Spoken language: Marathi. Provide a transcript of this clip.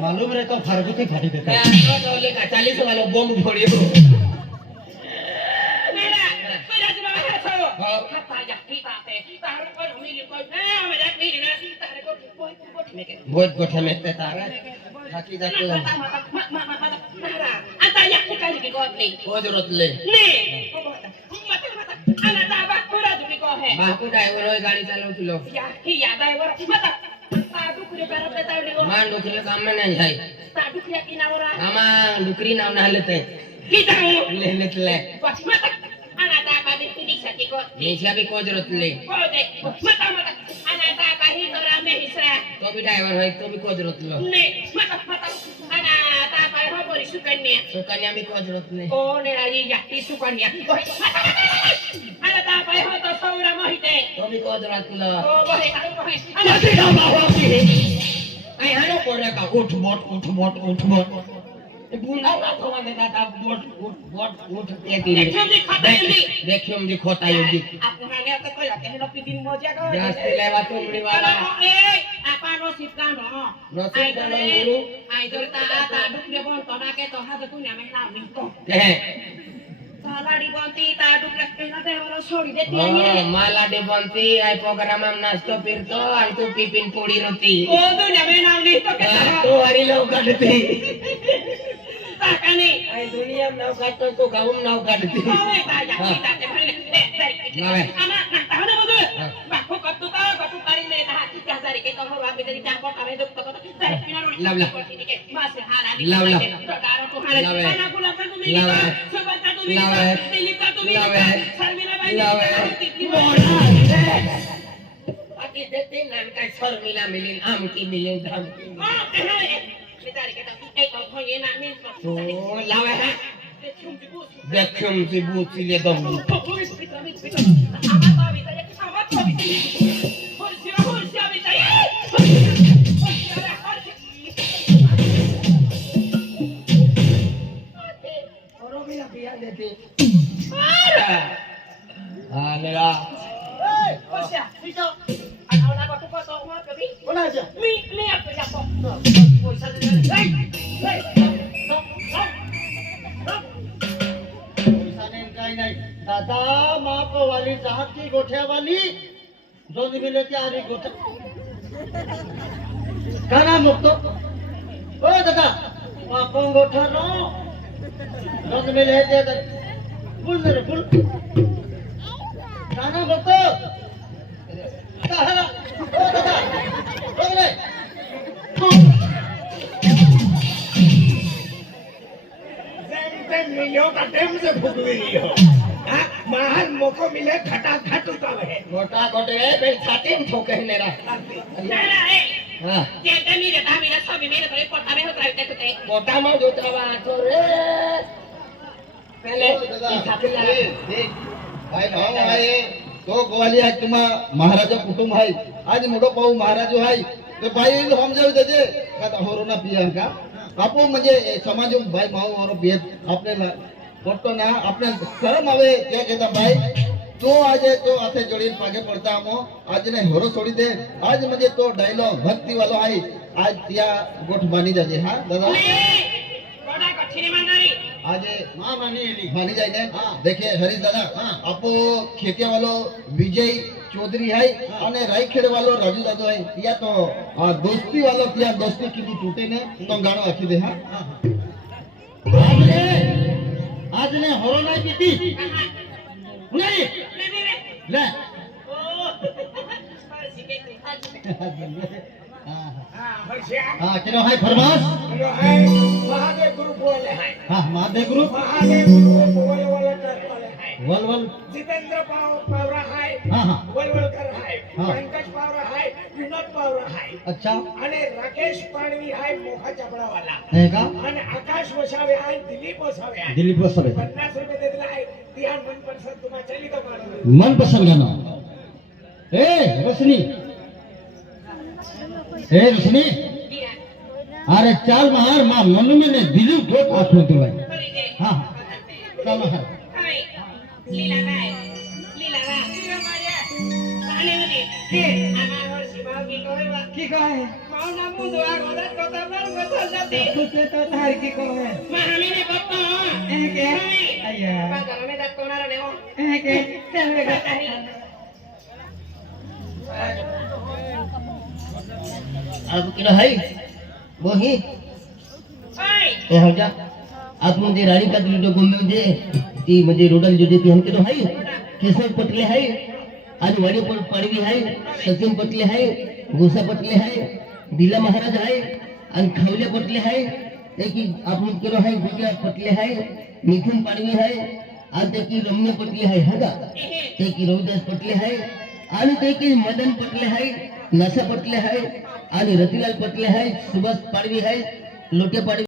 मालूम रहे तो फारगुती फाटी देता है। तो ले का 40 वाला बम फोड़ियो मेरा मेरा जब है तो हां खाता या पीता ते तार को मिली कोई ना मेरा मिली ना तार को बहुत में के बहुत गोठा में ते तारा खाकी जाके आता या कल की बात नहीं वो जरूरत ले नहीं ana taba kura jumi ko hai बापू ड्राइवर होय गाड़ी चलावतो या ही याद आहे वर मत ताडू कुरे करत तावडी गो मान डुकरी काम में नहीं जाई ताडू कुरे की नावर आमा डुकरी नाव ना लेते की जाऊ ले लेतले बस मत ana taba di sini saki ko निशा भी को जरूरत ले ko de मत ana taba hi tora me hisra तो भी ड्राइवर होय तो भी को जरूरत low ne mata ana taba ho bori sukanya तो कन्या भी को जरूरत ले oh ne aji yakti sukanya ana taba ho to saura mohite तो भी को जरूरत low oh boleh ana tidak mau आई हानो कोरे का उठ मोट बुला ना तो मैंने दादा उठ ये दी देखियो मुझे खोता योगी आपने तो कोई आते हैं लोग दिन मजा का जास्ती लेवा तुमड़ी वाला ए apa nosip kan no नसीब दानो गुरु ai dor ta duk le bon to na ke to ha tu na me na mi to है saladi bonti ta duk le ke na te वाला छोड़ी देती हां है माला दे बनती आई प्रोग्राम में नाचतो फिरतो और तू टिफिन पूड़ी रोटी ओ तो ना me na mi to के तो हरी लोग काटती takane आई दुनिया में नाव काटतो तो गांव में नाव काटती ओए ta ya kita te भले नावे ana na ta na bodu bakku katu kari me ta ya dari ke to ho abi dari ta ko kare duk to dari pina ro lavla mas harani lavla pragaro to harani ana kula ka tu mi sobata tu mi dilita tu mi sarmila bai आके देते नाम का शर्मिला मिलिन आम की मिलिन धाम की बेचारी के तो एक और हो ये ना मिल तो लावे है देखम से बूची ले दम औरों भी ना पिया देते मेरा Osya, itu anak-anak aku kok tahu mah kami. बोला जा Ni apa ya kok? Poisa de. Hei. नहीं दादा माप वाली जहाज की गोठिया वाली जो मिले क्या आ रही गोठा काना मुक्तो ओ दादा माप गोठा नो जो मिले क्या फुल मेरे फुल काना मुक्तो कहाँ ओ दादा बोले मिलियो का टेम से फूक लियो हां बाहर मौको मिले खटाखट उतावे गोटा गोटे पे छाती में ठोके मेरा ना ना ए. हां Gente mire, ta mira, sabe mire, pero por saber otra vez te. गोटा में जो trabajo रे पहले छाती लगा भाई भाऊ आहे तो गोवाली आहे तुम्हा महाराजा कुटुंब आहे आज मोठो पाऊ महाराजो आहे तो भाई समजाव देते का होरोना पिया का आपो म्हणजे समाज भाई माऊ और बेद आपने फोटो ना आपने शर्म आवे क्या कहता भाई तो आज तो आते जोड़ी पागे पड़ता हमो आज ने होरो छोड़ी दे आज म्हणजे तो डायलॉग भक्ति वालो आहे आज त्या गोठ बानी जाजे हां दादा बड़ा कठिन मांगारी आज मां मानी जाए ने देखिए हरीश दादा आपो खेतिया वालो विजय चौधरी है અને રાઈખેડ વાલો રાજુ દાદો है या तो दोस्ती वालो त्या दोस्ती की टूटे ने तो गाणो आखी दे हां आज ने होरो नहीं पीती नहीं ले ओ सिके तू हां होशिया हां किनो है फरमास हेलो है महादेव ग्रुप वाले हैं हां महादेव ग्रुप महादेव ग्रुप वाले वाले हैं वल जितेंद्र पावरा है हां हां वलवलकर है हाँ। पंकज पावरा है विनोद पावरा है अच्छा અને રાકેશ પાડવી है મોખા ચપડા वाला है का અને આકાશ વસાવે है દિલીપ વસાવે है दिलीप वसवे 50 रुपये दे दिला है ध्यान मन परसत तुम्हा चली तो मारो मन पसंद गाना ए रोशनी अरे चाल मार मां मन में ने दिल उठो आंसू तो भाई हां चलो है hai lila hai मारे आने वाली के हमार और शिवा की कोई बात की कहे मां भावना मुंडवा गोदा कोताबर गोसल जाती तुझे तो तार की को है महामीने बप्पा के अय्या पागल में दात कोणारा नेओ के चल रे काही अब किरा है वही ओय ए हो जा आप मुझे रानी का दिल को दे ती म्हणजे रोडल जो देती हमके तो है केशव पटले है आज वाडी पर पडवी है सचिन पटले है गोसा पटले है दिला महाराज है आणि खवले पटले है ते की आपण केलो है गुजिया पटले है मिथुन पाडवी है आणि ते की रम्य पटले है हगा ते की रविदास पटले है आणि ते की मदन पटले है नशा पटले है आणि रतिलाल पटले है सुभाष पाडवी है लोटे पाडवी